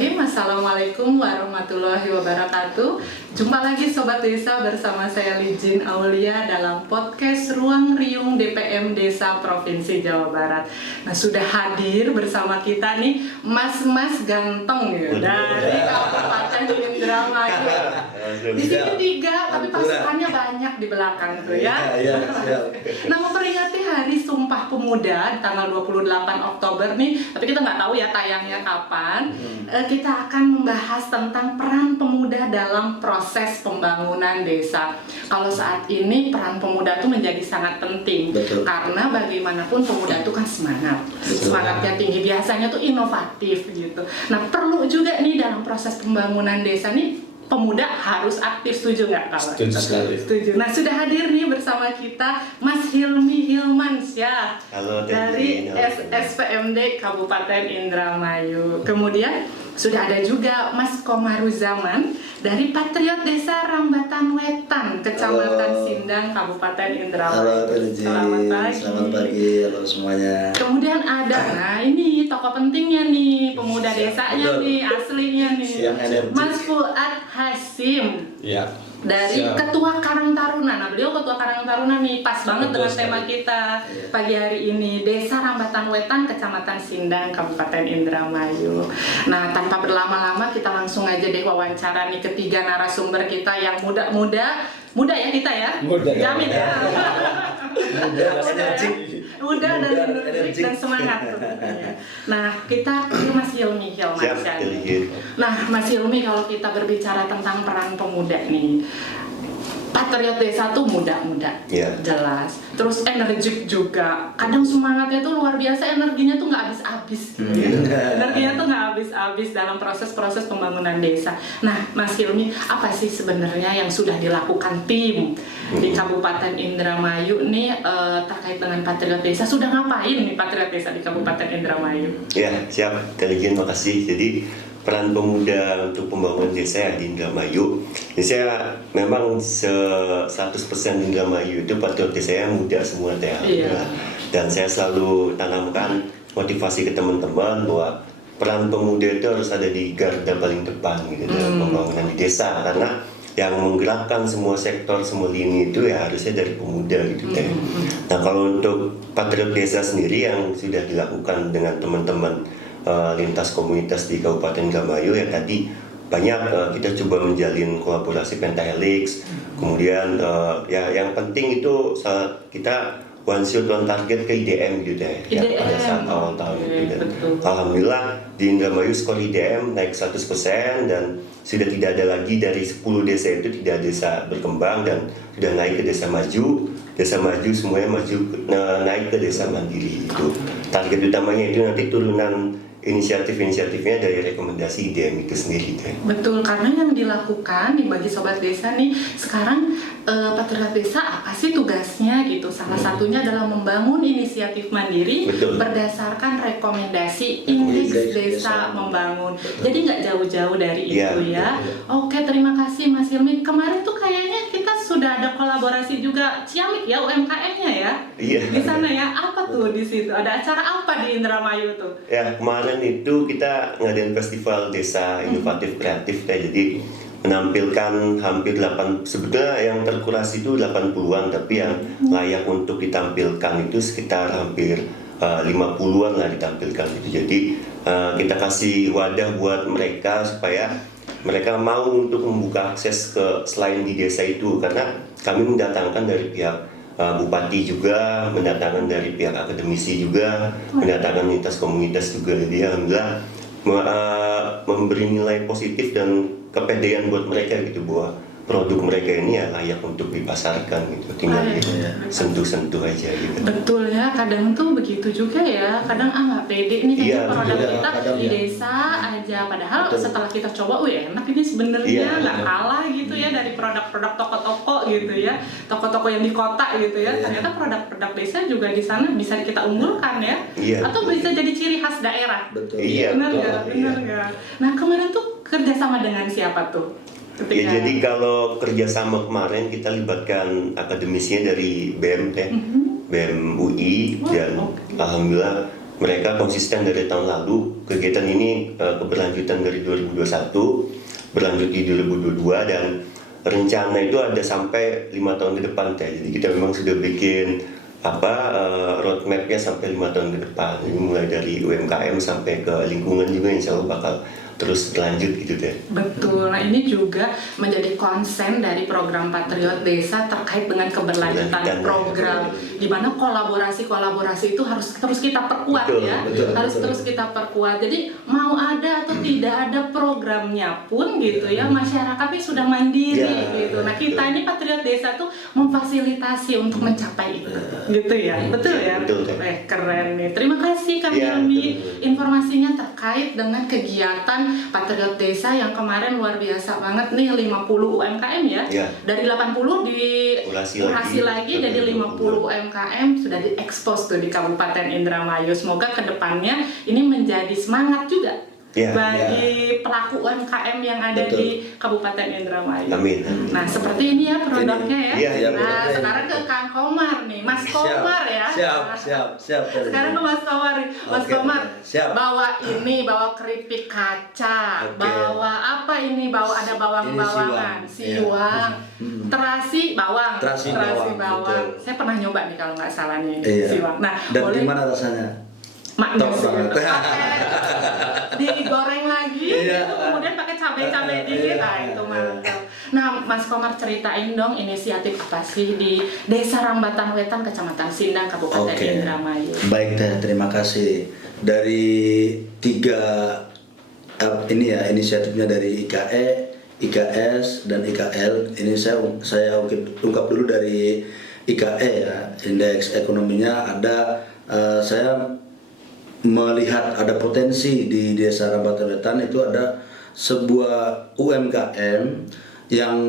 Bismillahirrahmanirrahim. Assalamualaikum warahmatullahi wabarakatuh. Jumpa lagi Sobat Desa bersama saya Lijin Aulia dalam podcast Ruang Riung DPM Desa Provinsi Jawa Barat. Nah, sudah hadir bersama kita nih Mas-mas ganteng ya dari Kabupaten Indramayu. Di sini 3, tapi pasukannya banyak di belakang tuh ya. Nah, memperingati Hari Sumpah Pemuda di tanggal 28 Oktober nih, tapi kita nggak tahu ya tayangnya kapan. Kita akan membahas tentang peran pemuda dalam proses pembangunan desa. Kalau saat ini peran pemuda itu menjadi sangat penting. Betul. Karena bagaimanapun pemuda itu kan semangat. Betul. Semangatnya tinggi, biasanya tuh inovatif gitu. Nah, perlu juga nih dalam proses pembangunan desa nih pemuda harus aktif, setuju nggak kawan? Setuju sekali. Setuju. Nah, sudah hadir nih bersama kita Mas Hilmi Hilmansyah. Halo, Dari halo. SPMD Kabupaten Indramayu. Kemudian sudah ada juga Mas Komaruzaman dari Patriot Desa Rambatan Wetan, Kecamatan Halo. Sindang, Kabupaten Indramayu. Halo Lijin, Selamat pagi. selamat pagi, halo semuanya. Kemudian ada, nah ini tokoh pentingnya nih, pemuda desanya Betul. nih, aslinya nih. Yang energik. Mas Fuad Hasim. Ya. Dari Siap. Ketua Karang Taruna. Nah, beliau Ketua Karang Taruna nih, pas banget Betul dengan sekali. tema kita Iya. pagi hari ini, Desa Rambatan Wetan, Kecamatan Sindang, Kabupaten Indramayu. Nah, tanpa berlama-lama kita langsung aja deh wawancara nih ketiga narasumber kita yang muda ya kita ya. Muda ya. Jamin ya. Muda, energik. Muda dan Muda, energik energik. dan semangat tentunya. Nah, kita ke Mas Hilmi Hilmansyah. Siap, Lijin. Nah, Mas Hilmi, kalau kita berbicara tentang peran pemuda nih, Patriot Desa tuh muda-muda, Iya. jelas. Terus energik juga. Kadang semangatnya tuh luar biasa, energinya tuh nggak habis-habis. Gitu ya. Energinya tuh nggak habis-habis dalam proses-proses pembangunan desa. Nah, Mas Hilmi, apa sih sebenarnya yang sudah dilakukan tim di Kabupaten Indramayu nih terkait dengan Patriot Desa? Sudah ngapain nih Patriot Desa di Kabupaten Indramayu? Ya, siap. Lijin, makasih. Jadi peran pemuda untuk pembangunan desa di Indramayu. Jadi saya memang 100% di Indramayu itu patriot desa yang muda semua teh. Iya. Dan saya selalu tanamkan motivasi ke teman-teman bahwa peran pemuda itu harus ada di garda paling depan gitu dalam pembangunan di desa, karena yang menggerakkan semua sektor, semua lini itu ya harusnya dari pemuda gitu teh. Nah, kalau untuk patriot desa sendiri yang sudah dilakukan dengan teman-teman lintas komunitas di Kabupaten Indramayu ya tadi banyak kita coba menjalin kolaborasi pentahelix, kemudian ya yang penting itu kita one shot one target ke IDM gitu ya, IDM. pada saat awal tahun Oke, itu, dan betul. alhamdulillah di Indramayu skor IDM naik 100% dan sudah tidak ada lagi dari 10 desa itu tidak desa berkembang dan sudah naik ke desa maju semuanya maju naik ke desa mandiri itu. Target utamanya itu nanti turunan inisiatif-inisiatifnya dari rekomendasi IDM itu sendiri deh. Betul, karena yang dilakukan nih bagi Sobat Desa nih, sekarang Patriot Desa apa sih tugasnya gitu? Salah satunya adalah membangun inisiatif mandiri. Betul. Berdasarkan rekomendasi Indeks Indeks Desa Desa Membangun. Jadi nggak jauh-jauh dari Iya, itu ya. betul. Oke, terima kasih Mas Hilmi. Kemarin tuh kayaknya kita sudah ada kolaborasi juga Ciamik ya, UMKM-nya ya. Iya. Di sana ya, apa tuh di situ? Ada acara apa di Indramayu tuh? Ya, kemarin itu kita ngadain festival desa inovatif kreatif ya, jadi menampilkan hampir 8, sebetulnya yang terkurasi itu 80-an, tapi yang layak untuk ditampilkan itu sekitar hampir 50-an lah ditampilkan gitu. Jadi kita kasih wadah buat mereka supaya mereka mau untuk membuka akses ke selain di desa itu, karena kami mendatangkan dari pihak bupati juga, mendatangkan dari pihak akademisi juga, mendatangkan lintas komunitas juga. Jadi alhamdulillah memberi nilai positif dan kepedean buat mereka gitu bahwa produk mereka ini ya layak untuk dipasarkan gitu. Tinggal Baik. gitu sentuh-sentuh aja gitu. Betul ya, kadang tuh begitu juga ya. Kadang nggak pede nih kayaknya Iya, produk iya, kita kadang di ya. desa aja. Padahal Betul. setelah kita coba, wih enak ini sebenarnya, Iya, nggak iya. kalah gitu ya dari produk-produk toko-toko gitu ya, toko-toko yang di kota gitu ya. Iya. Ternyata produk-produk desa juga di sana bisa kita unggulkan ya. Iya, Atau betul. bisa jadi ciri khas daerah. Betul. Iya, Benar betul, nggak? iya. Benar nggak? Nah, kemarin tuh kerjasama dengan siapa tuh? Ya, jadi kalau kerjasama kemarin kita libatkan akademisnya dari BEM ya, BEM UI, Wah, dan oke. alhamdulillah mereka konsisten dari tahun lalu. Kegiatan ini keberlanjutan dari 2021, berlanjut di 2022, dan rencana itu ada sampai 5 tahun ke depan Teh. Jadi kita memang sudah bikin roadmapnya sampai 5 tahun ke depan. Ini mulai dari UMKM sampai ke lingkungan juga, insya Allah bakal terus berlanjut gitu deh. Betul. Nah, ini juga menjadi konsen dari program Patriot Desa terkait dengan keberlanjutan program, di mana kolaborasi itu harus terus kita perkuat. Harus terus kita perkuat. Jadi mau ada atau tidak ada programnya pun gitu ya, masyarakatnya sudah mandiri gitu. Nah, kita ini Patriot Desa tuh memfasilitasi untuk mencapai itu, gitu ya. Betul ya? Betul. Keren nih. Terima kasih Kang Hilmi informasinya terkait dengan kegiatan Patriot Desa yang kemarin luar biasa banget nih, 50 UMKM ya. Dari 80 dikurasi lagi jadi 50 UMKM sudah diekspos tuh di Kabupaten Indramayu. Semoga kedepannya ini menjadi semangat juga bagi pelaku UMKM yang ada di Kabupaten Indramayu. Amin. Nah, seperti ini ya produknya ya. Nah, sekarang ke Kang Komar nih, Mas Komar ya. Siap. Sekarang ke Mas Komar nih. Mas Komar, bawa keripik kaca, bawa apa ini? Ada bawang-bawangan, siwang, terasi bawang. Saya pernah nyoba nih kalau nggak salah nih siwang. Nah, dan boleh gimana rasanya? Digoreng lagi, kemudian pakai cabai dikit, itu mantap. Nah, Mas Komar ceritain dong inisiatif apa sih di Desa Rambatan Wetan, Kecamatan Sindang, Kabupaten Indramayu. Baik Teh, terima kasih. Dari 3 inisiatifnya dari IKE, IKS, dan IKL. Ini saya ungkap dulu dari IKE ya. Indeks ekonominya ada, saya melihat ada potensi di Desa Rambatan Wetan. Itu ada sebuah UMKM yang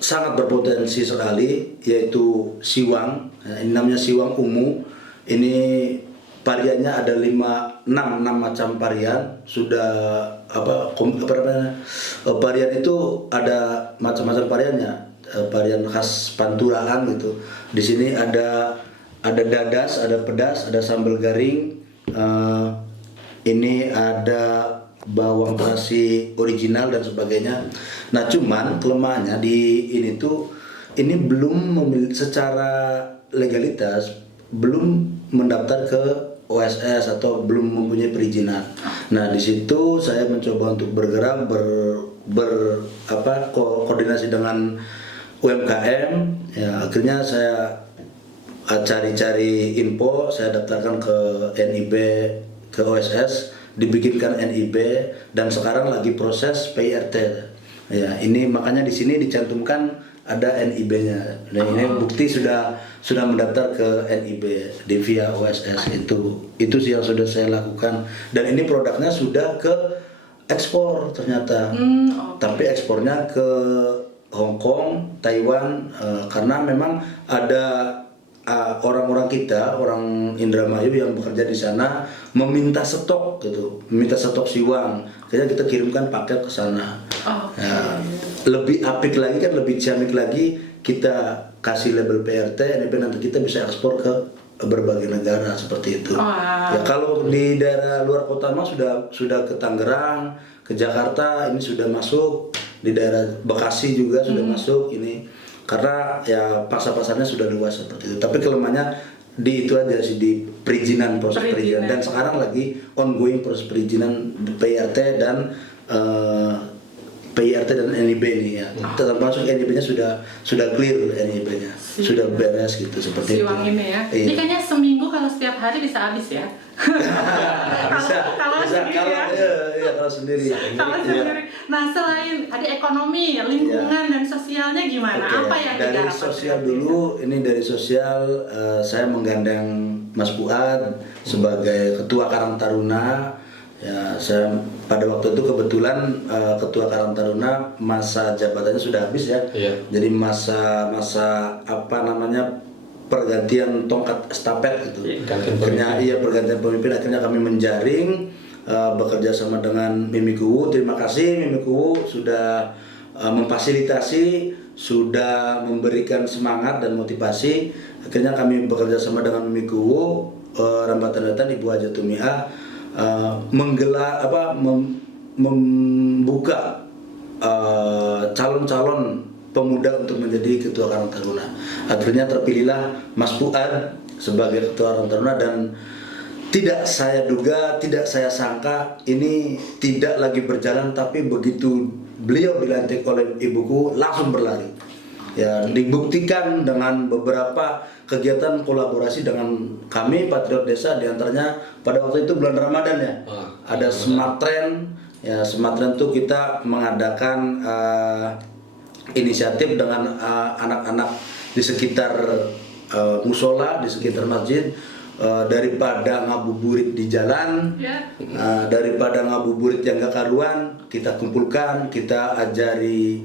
sangat berpotensi sekali, yaitu siwang. Ini namanya siwang ungu. Ini variannya ada 6 macam varian. Sudah varian itu ada macam-macam variannya. Varian khas Panturaan gitu. Di sini ada dadas, ada pedas, ada sambal garing. Ini ada bawang terasi original dan sebagainya. Nah, cuman kelemahannya di ini belum secara legalitas belum mendaftar ke OSS atau belum mempunyai perizinan. Nah, di situ saya mencoba untuk bergerak koordinasi dengan UMKM. Ya, akhirnya saya cari-cari info, saya daftarkan ke NIB, ke OSS, dibikinkan NIB, dan sekarang lagi proses PIRT. Ya, ini makanya di sini dicantumkan ada NIB-nya. Dan ini bukti sudah mendaftar ke NIB via OSS. Itu sih yang sudah saya lakukan, dan ini produknya sudah ke ekspor ternyata. Tapi ekspornya ke Hong Kong, Taiwan, karena memang ada orang-orang kita, orang Indramayu yang bekerja di sana meminta stok siwang. Akhirnya kita kirimkan paket ke sana. Lebih apik lagi kan, lebih ciamik lagi, kita kasih label PRT, nanti kita bisa ekspor ke berbagai negara seperti itu. Ya, kalau di daerah luar kota mah sudah ke Tangerang, ke Jakarta, ini sudah masuk, di daerah Bekasi juga sudah masuk ini. Karena ya pasarnya sudah luas seperti itu. Tapi kelemahannya di itu aja sih, di proses perizinan. Dan sekarang lagi ongoing proses perizinan PIRT dan NIB ini ya. Termasuk NIB-nya sudah clear, NIB-nya sudah beres gitu seperti siwang itu. Ini ya. Ini kayaknya seminggu kalau setiap hari bisa habis ya. Kalau sendiri. Nah, selain tadi ekonomi, lingkungan dan sosialnya gimana? Apa yang dari sosial dulu? Ini dari sosial, saya menggandeng Mas Fuad sebagai Ketua Karang Taruna. Ya, saya pada waktu itu kebetulan Ketua Karang Taruna masa jabatannya sudah habis ya. Jadi masa pergantian tongkat estafet gitu. Pergantian pemimpin. Akhirnya kami menjaring, bekerja sama dengan Mimi Kuwu. Terima kasih Mimi Kuwu sudah memfasilitasi, sudah memberikan semangat dan motivasi. Akhirnya kami bekerja sama dengan Mimi Kuwu, Rambatan Wetan Ibu Haja Tumia menggelar membuka calon-calon pemuda untuk menjadi ketua Karang Taruna. Akhirnya terpilihlah Mas Fuad sebagai ketua Karang Taruna, dan tidak saya duga, tidak saya sangka ini tidak lagi berjalan, tapi begitu beliau dilantik oleh ibuku langsung berlari. Ya, dibuktikan dengan beberapa kegiatan kolaborasi dengan kami Patriot Desa, diantaranya pada waktu itu bulan Ramadan ya. Ada Smart Trend. Ya, Smart Trend itu kita mengadakan inisiatif dengan anak-anak di sekitar musola, di sekitar masjid, daripada ngabuburit di jalan, daripada ngabuburit yang gak karuan, kita kumpulkan, kita ajari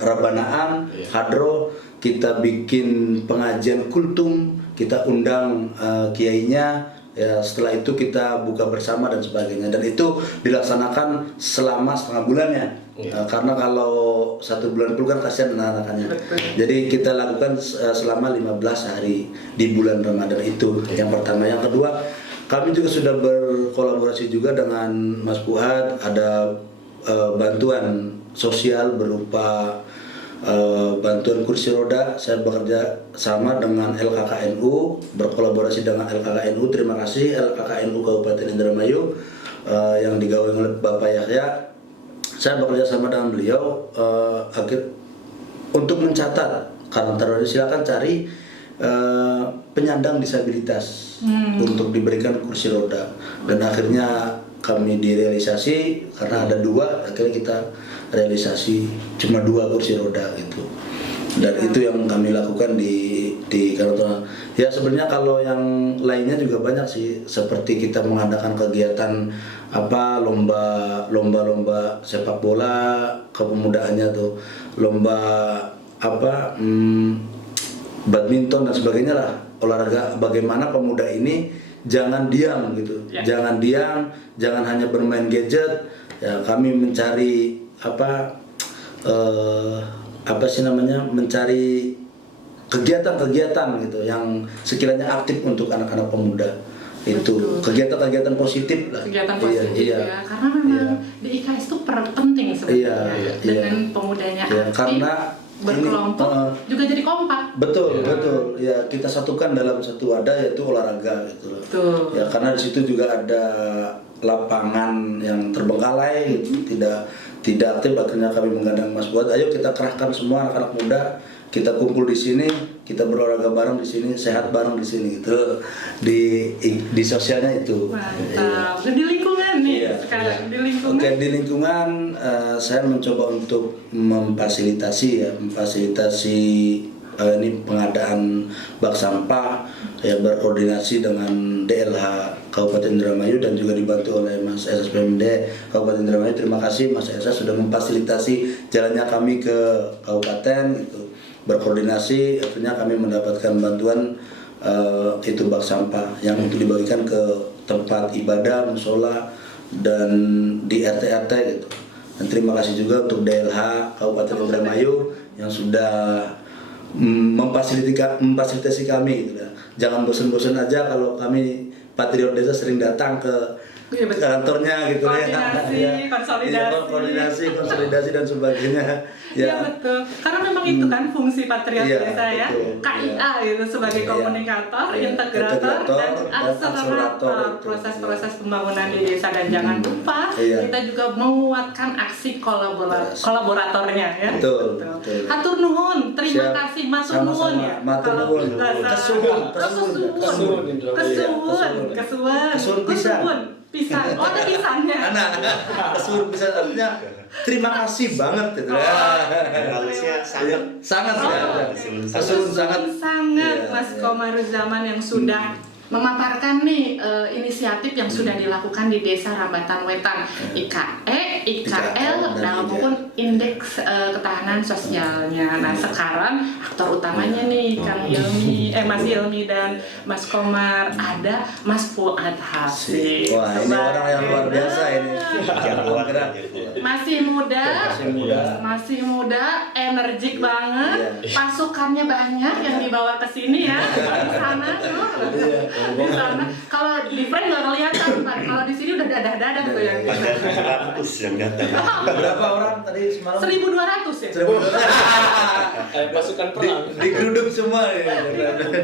rabanaan, hadro, kita bikin pengajian kultum, kita undang kiainya. Ya, setelah itu kita buka bersama dan sebagainya, dan itu dilaksanakan selama setengah bulannya. Karena kalau 1 bulan full kan kasihan anak-anaknya. Jadi kita lakukan selama 15 hari di bulan Ramadan itu. Yang pertama. Yang kedua, kami juga sudah berkolaborasi juga dengan Mas Fuad, ada bantuan sosial berupa bantuan kursi roda. Saya bekerja sama dengan LKKNU, berkolaborasi dengan LKKNU. Terima kasih LKKNU Kabupaten Indramayu yang digawangi oleh Bapak Yahya. Saya bekerja sama dengan beliau untuk mencatat, karena terus silakan cari penyandang disabilitas untuk diberikan kursi roda, dan akhirnya kami direalisasi karena ada 2, akhirnya kita realisasi cuma 2 kursi roda gitu. Dan itu yang kami lakukan di Karang. Ya, sebenarnya kalau yang lainnya juga banyak sih, seperti kita mengadakan kegiatan lomba sepak bola kepemudaannya tuh, lomba badminton dan sebagainya lah, olahraga bagaimana pemuda ini jangan diam gitu. Jangan diam, jangan hanya bermain gadget. Ya, kami mencari mencari kegiatan-kegiatan gitu yang sekiranya aktif untuk anak-anak pemuda. Itu kegiatan-kegiatan positif lah. Kegiatan positif ya, karena memang di IKS itu penting sebenarnya dengan pemudanya aktif, karena berkelompok juga jadi kompak. Betul. Ya, kita satukan dalam satu wadah, yaitu olahraga gitu loh. Ya, karena di situ juga ada lapangan yang terbengkalai gitu, tidak aktif. Akhirnya kami menggandeng Mas Fuad, ayo kita kerahkan semua anak-anak muda, kita kumpul di sini, kita berolahraga bareng di sini, sehat bareng di sini gitu. Di sosialnya itu. Mantap. Di lingkungan nih sekarang. Di lingkungan. Oke, di lingkungan saya mencoba untuk memfasilitasi ini pengadaan bak sampah, ya, berkoordinasi dengan DLH Kabupaten Indramayu dan juga dibantu oleh Mas SSPMD Kabupaten Indramayu. Terima kasih Mas SS sudah memfasilitasi jalannya kami ke kabupaten gitu. Berkoordinasi, akhirnya kami mendapatkan bantuan itu bak sampah yang untuk dibagikan ke tempat ibadah, musola, dan di RT-RT gitu. Dan terima kasih juga untuk DLH Kabupaten Indramayu yang sudah memfasilitasi kami gitu ya. Jangan bosan-bosan aja kalau kami Patriot Desa sering datang ke kantornya gitu konsolidasi dan sebagainya. Ya, betul. Karena memang itu kan fungsi Patriot Desa ya. KIA itu sebagai komunikator, integrator dan akselerator proses-proses pembangunan di desa, dan jangan lupa kita juga menguatkan aksi kolaboratornya ya. Betul. Hatur nuhun, terima kasih, matur nuhun ya. Kalau kesuwun pisang. Oh, ada pisangnya. Kesuwun pisang artinya terima kasih banget gitu. Halusnya sangat Mas Komaruzzaman yang sudah memaparkan nih inisiatif yang sudah dilakukan di Desa Rambatan Wetan, IKE, IKL maupun indeks ketahanan sosialnya. Nah, sekarang aktor utamanya nih Kang Hilmi, Mas Hilmi dan Mas Komar, ada Mas Fuad Hasib. Wah, ini orang yang luar biasa ini. Masih muda, energik banget, pasukannya banyak yang dibawa ke sini ya, di sana tuh. Di sana kalau di frame nggak kelihatan Pak. Kalau di sini udah dadah-dadah tuh yang di Ada sana. 100 yang datang. Berapa orang tadi semalam? 1.200 ya. Pasukan perang. Digeruduk semua ya.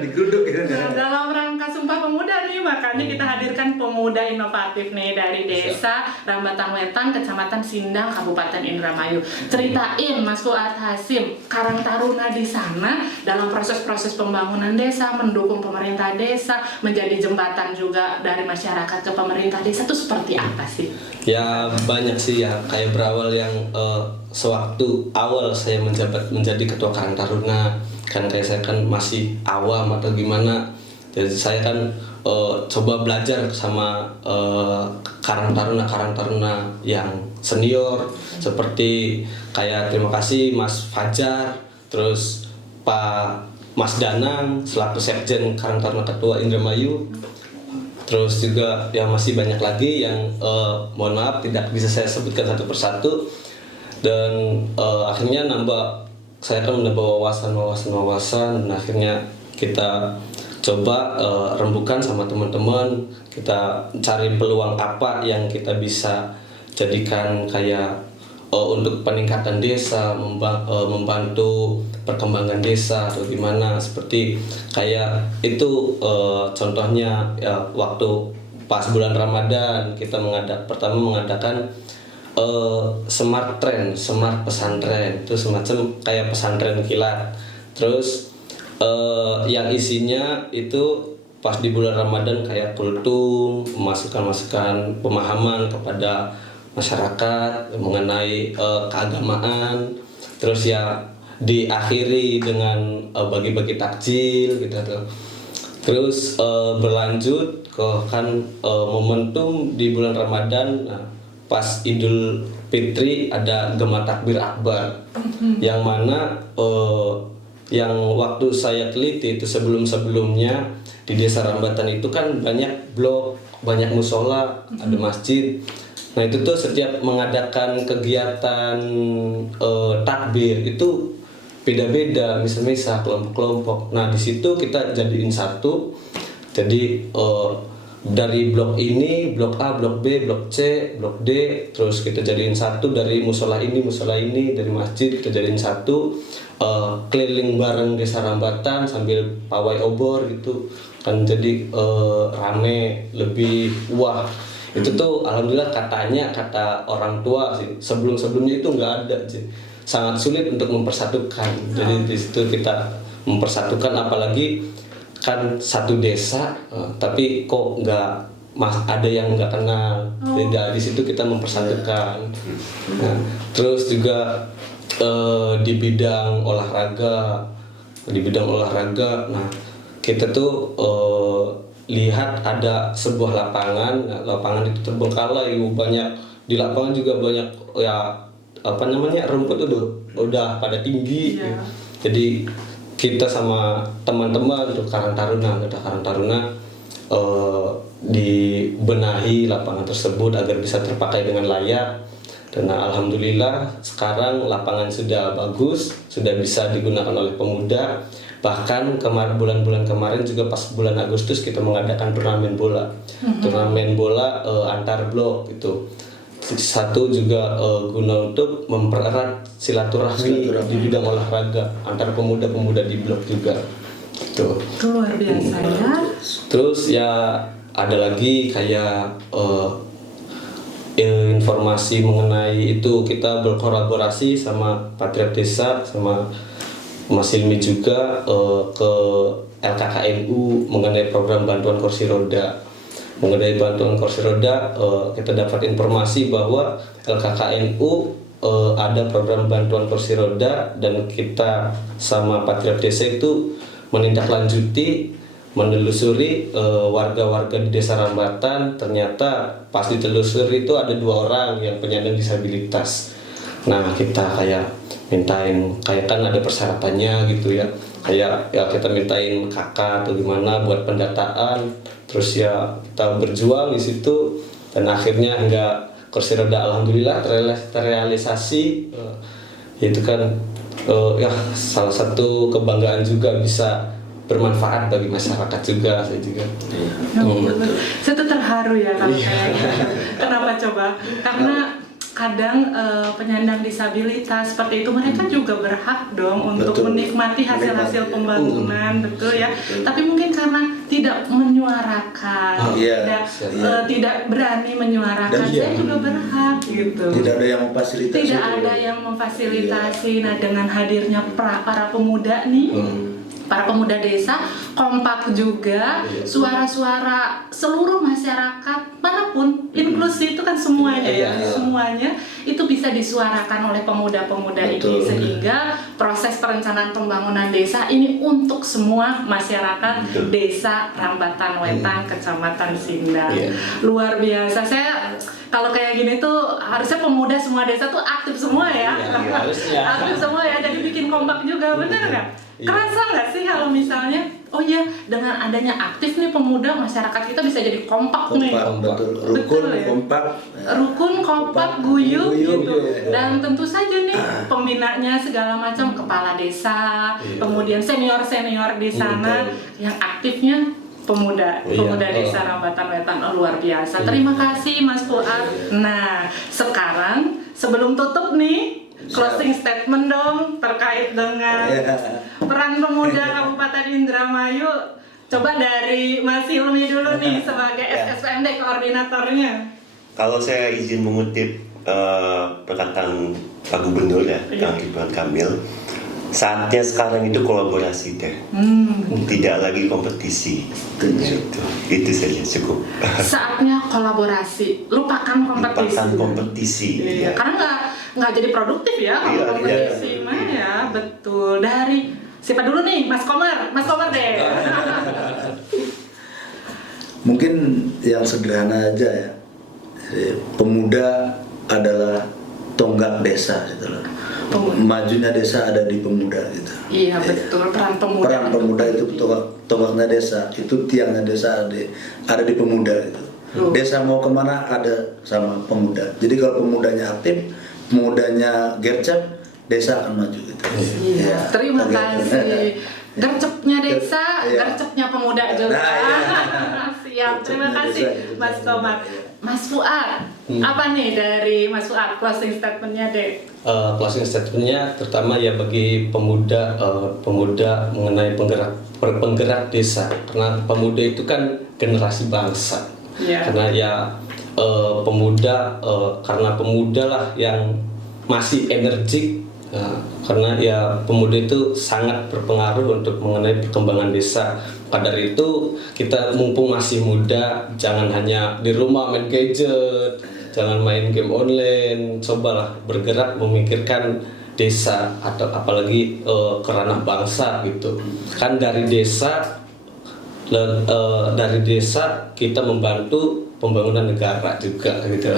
Digeruduk gitu. Nah, dalam rangka Sumpah Pemuda nih, makanya kita hadirkan pemuda inovatif nih dari desa Rambatan Wetan, Kecamatan Sindang, Kabupaten Indramayu. Ceritain Mas Fuad Hasim, Karang Taruna di sana dalam proses-proses pembangunan desa, mendukung pemerintah desa, menjadi jembatan juga dari masyarakat ke pemerintah desa itu seperti apa sih? Ya banyak sih ya, kayak berawal yang sewaktu awal saya menjabat menjadi ketua Karang Taruna, kan kayak saya kan masih awam atau gimana, jadi saya kan coba belajar sama Karang Taruna yang senior, seperti kayak terima kasih Mas Fajar, terus Pak Mas Danang selaku Sekjen Karang Taruna Ketua Indramayu. Terus juga ya masih banyak lagi yang mohon maaf tidak bisa saya sebutkan satu persatu, dan akhirnya saya kan menambah wawasan dan akhirnya kita coba rembukan sama teman-teman, kita cari peluang apa yang kita bisa jadikan kayak untuk peningkatan desa, membantu perkembangan desa atau gimana, seperti kayak itu contohnya ya, waktu pas bulan Ramadan kita pertama mengadakan smart pesantren, itu semacam kayak pesantren kilat, terus yang isinya itu pas di bulan Ramadan kayak kultum, masukan pemahaman kepada masyarakat mengenai keagamaan, terus ya diakhiri dengan bagi-bagi takjil gitu tuh. Terus berlanjut ke kan momentum di bulan Ramadan, pas Idul Fitri ada Gema Takbir Akbar, yang mana yang waktu saya teliti itu sebelumnya di Desa Rambatan itu kan banyak blok, banyak musola, ada masjid. Nah itu tuh setiap mengadakan kegiatan takbir itu beda-beda, misal-misal kelompok-kelompok. Nah di situ kita jadiin satu, jadi dari blok ini, blok A, blok B, blok C, blok D, terus kita jadiin satu dari musola ini, dari masjid kita jadiin satu, keliling bareng Desa Rambatan sambil pawai obor gitu kan, jadi rame, lebih wah. Itu tuh alhamdulillah kata orang tua sih, sebelumnya itu nggak ada sih, sangat sulit untuk mempersatukan. Jadi di situ kita mempersatukan, apalagi kan satu desa tapi kok nggak ada yang nggak kenal. Jadi di situ kita mempersatukan. Nah, terus juga di bidang olahraga, nah kita tuh lihat ada sebuah lapangan itu terbengkalai, banyak di lapangan juga banyak ya rumput udah pada tinggi. Yeah. Jadi kita sama teman-teman untuk Karang Taruna dibenahi lapangan tersebut agar bisa terpakai dengan layak. Dan alhamdulillah sekarang lapangan sudah bagus, sudah bisa digunakan oleh pemuda. Bahkan bulan-bulan kemarin juga pas bulan Agustus kita mengadakan turnamen bola. Turnamen bola antar blok itu. Satu juga guna untuk mempererat silaturahmi di bidang olahraga antar pemuda-pemuda di blok juga. Gitu. Luar biasa ya. Terus ya ada lagi kayak informasi mengenai itu, kita berkolaborasi sama Patriot Desa sama Mas Hilmi juga ke LKKNU mengenai program bantuan kursi roda. Kita dapat informasi bahwa LKKNU ada program bantuan kursi roda, dan kita sama Patriot Desa itu menelusuri warga-warga di Desa Rambatan. Ternyata pas ditelusuri itu ada 2 orang yang penyandang disabilitas. Nah kita kayak kan ada persyaratannya gitu ya, kayak ya kita mintain kakak atau gimana buat pendataan. Terus ya kita berjuang di situ, dan akhirnya kursi roda alhamdulillah terrealisasi. Itu kan ya salah satu kebanggaan juga bisa bermanfaat bagi masyarakat juga, saya juga. Saya tuh terharu ya kalau Iya. kayak gitu. Kenapa coba? Karena kadang penyandang disabilitas seperti itu mereka juga berhak dong untuk Betul. menikmati hasil-hasil Menikmati. pembangunan, betul ya. Betul. Tapi mungkin karena tidak menyuarakan, Iya. tidak berani menyuarakan, Dan saya iya. juga berhak gitu. Tidak ada yang memfasilitasi. Tidak ada yang memfasilitasi. Nah, dengan hadirnya para pemuda nih, para pemuda desa kompak juga, suara-suara seluruh masyarakat manapun, inklusi itu kan semuanya ya, Iya. semuanya itu bisa disuarakan oleh pemuda-pemuda ini, Betul. sehingga proses perencanaan pembangunan desa ini untuk semua masyarakat Betul. desa Rambatan Wetan, Kecamatan Sindang. Iya. Luar biasa. Saya kalau kayak gini tuh harusnya pemuda semua desa tuh aktif semua ya. Iya, harusnya. Aktif semua ya, jadi bikin kompak juga, bener nggak? Iya. Kerasa nggak sih kalau misalnya, oh ya dengan adanya aktif nih pemuda, masyarakat kita bisa jadi kompak nih. Kompak, betul. Rukun, Betul ya. kompak. Rukun, kompak, guyup Guyup, gitu. iya. Dan tentu saja nih pembinanya segala macam, kepala desa, Iya. kemudian senior-senior di sana Betul. yang aktifnya pemuda, Iya. pemuda desa Rambatan Wetan. Oh, luar biasa. Iya. Terima kasih Mas Fuad. Nah, sekarang sebelum tutup nih, closing statement dong terkait dengan peran pemuda Kabupaten Indramayu. Coba dari Mas Hilmi dulu nih sebagai SSPMD koordinatornya. Kalau saya izin mengutip perkataan Pak Gubernur ya, Iya. Kang Ridwan Kamil, saatnya sekarang itu kolaborasi teh, tidak lagi kompetisi. Itu saja cukup. Saatnya kolaborasi, lupakan kompetisi. Lupakan kompetisi. Iya, ya. karena nggak jadi produktif ya kalau Iya, kompetisi iya. mah ya, betul. Dari siapa dulu nih, Mas Komar deh. Mungkin yang sederhana aja ya. Jadi, pemuda adalah tonggak desa gitu loh. Pemuda. Majunya desa ada di pemuda gitu. Iya betul, peran pemuda. Peran pemuda itu tonggaknya desa, itu tiangnya desa ada di pemuda gitu. Desa mau kemana ada sama pemuda. Jadi kalau pemudanya aktif, pemudanya gercep, desa akan maju gitu. Iya, Ya, terima begitu. kasih. Gercepnya desa, Iya. gercepnya pemuda juga. Nah, iya. Siap, terima Gercepnya kasih desa, gitu. Mas Komar. Mas Fuad, apa nih dari Mas Fuad closing statementnya deh? Closing statementnya terutama ya bagi pemuda pemuda mengenai penggerak desa, karena pemuda itu kan generasi bangsa. Iya. Karena ya pemuda karena pemuda lah yang masih energik. Karena ya pemuda itu sangat berpengaruh untuk mengenai perkembangan desa. Pada dari itu kita mumpung masih muda, jangan hanya di rumah main gadget, jangan main game online, cobalah bergerak memikirkan desa atau apalagi ke ranah bangsa gitu. Kan dari desa kita membantu pembangunan negara juga gitu.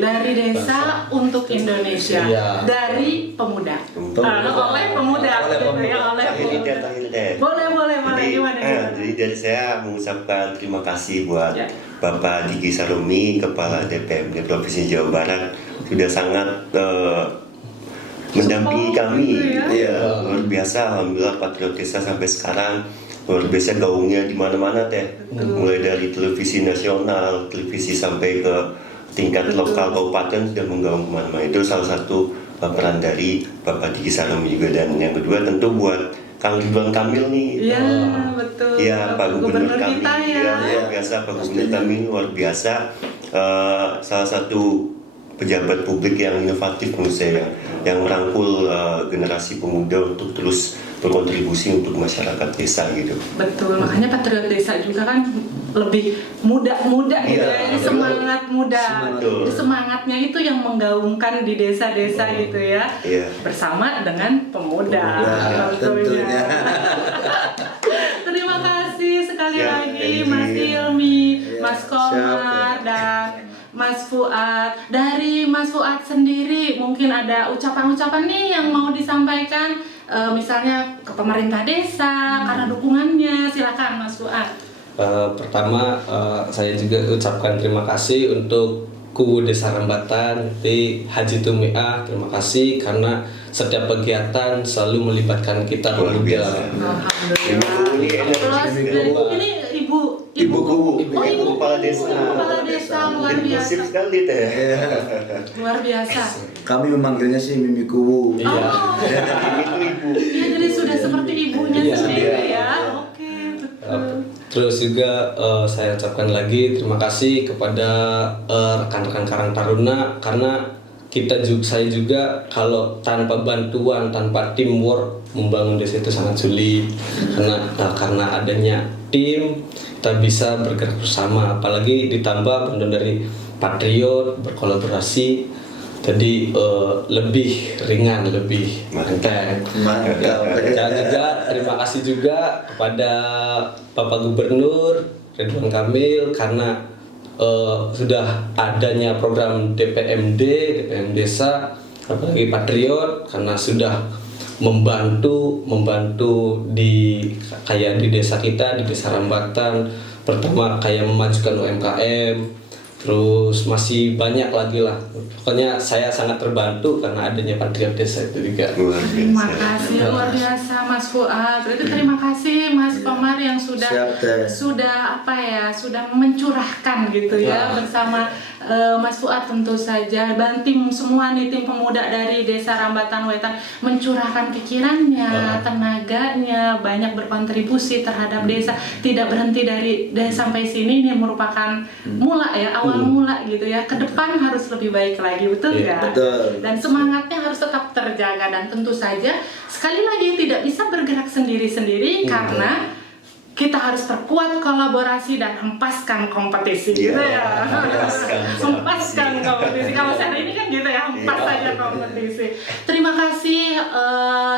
Dari desa untuk Indonesia, Iya. dari pemuda. Pemuda. Oleh pemuda, Oleh gitu pemuda. ya, oleh Terakhir pemuda. teh. Boleh, gimana? Jadi dari saya mengucapkan terima kasih buat Ya. Bapak Diki Sarumi, Kepala DPMD Provinsi Jawa Barat, sudah sangat mendampingi Support kami. gitu ya. Iya, luar biasa. Alhamdulillah Patriot Desa sampai sekarang luar biasa gaungnya di mana-mana teh. Mulai dari televisi nasional, televisi sampai ke tingkat Betul. lokal kabupaten sudah menggaung kemana-mana. Itu salah satu peran dari Bapak Diki Sarumi juga. Dan yang kedua tentu buat Kang Ridwan Kamil nih. Iya, betul. Iya, Pak Gubernur kami, kita ya. luar biasa. Pak Gubernur kami luar biasa. Salah satu pejabat publik yang inovatif menurut saya, yang merangkul generasi pemuda untuk terus berkontribusi untuk masyarakat desa gitu. Betul, makanya Patriot Desa juga kan lebih muda gitu Iya, ya, ini betul. semangat muda. Betul. Jadi semangatnya itu yang menggaungkan di desa-desa gitu ya. Iya. Bersama dengan pemuda. Nah, tentunya. Terima kasih sekali Ya, lagi thank you. Mas Hilmi, Ya, Mas siap, Komar, ya. dan Mas Fuad. Dari Mas Fuad sendiri mungkin ada ucapan-ucapan nih yang mau disampaikan, misalnya ke pemerintah desa karena dukungannya. Silakan Mas Fuad. Pertama saya juga ucapkan terima kasih untuk Kubu Desa Rambatan di Haji Tumi'ah. Terima kasih karena setiap kegiatan selalu melibatkan kita Luar pemuda. biasa. Alhamdulillah. Terus ini ibu Kubu, Oh, ibu kepala desa. Kepala desa luar biasa. Inklusif sekali teh. Luar biasa. Kami memanggilnya sih Mimi Kubu. Iya. Oh, Itu ibu. iya jadi sudah seperti ibunya Iya. sendiri ya. Oke, betul. Terus juga saya ucapkan lagi terima kasih kepada rekan-rekan Karang Taruna karena saya juga kalau tanpa bantuan, tanpa teamwork membangun desa itu sangat sulit karena adanya tim kita bisa bergerak bersama, apalagi ditambah bantuan dari Patriot berkolaborasi jadi lebih ringan, lebih enteng. Mantap. Dan juga terima kasih juga kepada Bapak Gubernur Ridwan Kamil karena sudah adanya program DPM Desa, apalagi Patriot karena sudah membantu di desa kita di Desa Rambatan. Pertama kayak memajukan UMKM, terus masih banyak lagi lah. Pokoknya saya sangat terbantu karena adanya Patriot Desa itu juga. Terima kasih luar biasa Mas Fuad. Berarti terima kasih Mas Komar yang sudah mencurahkan gitu ya bersama Mas Fuad tentu saja dan tim semua nih tim pemuda dari Desa Rambatan Wetan mencurahkan pikirannya, tenaganya, banyak berkontribusi terhadap desa. Tidak berhenti dari sampai sini ini merupakan mula ya, awal mula gitu ya. Ke depan harus lebih baik lagi, betul Iya, nggak? betul. Dan semangatnya harus tetap terjaga dan tentu saja sekali lagi tidak bisa bergerak sendiri-sendiri karena kita harus perkuat kolaborasi dan hempaskan kompetisi gitu ya. Hempaskan kompetisi. Kalau saya ini kan gitu ya, hempas saja kompetisi. Terima kasih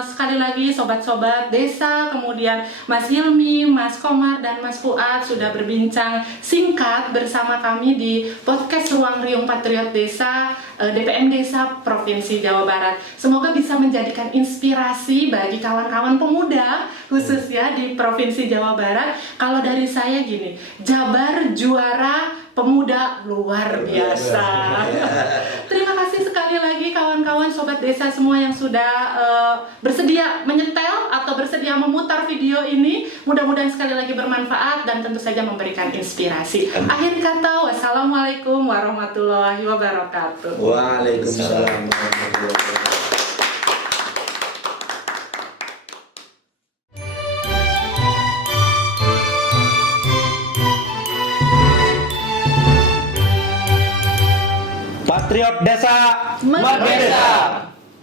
sekali lagi sobat-sobat desa, kemudian Mas Hilmi, Mas Komar dan Mas Fuad sudah berbincang singkat bersama kami di podcast Ruang Riung Patriot Desa DPM Desa Provinsi Jawa Barat. Semoga bisa menjadikan inspirasi bagi kawan-kawan pemuda khususnya di Provinsi Jawa Barat. Kalau dari saya gini, Jabar juara pemuda luar biasa. Terima kasih sekali lagi kawan-kawan sobat desa semua yang sudah bersedia menyetel atau bersedia memutar video ini. Mudah-mudahan sekali lagi bermanfaat dan tentu saja memberikan inspirasi. Akhir kata, wassalamualaikum warahmatullahi wabarakatuh. Waalaikumsalam warahmatullahi wabarakatuh. Patriot Desa Merdeka.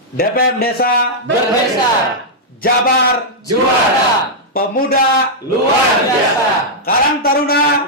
DPM Desa Berbesa. Jabar Juara. Pemuda Luar biasa. Karang Taruna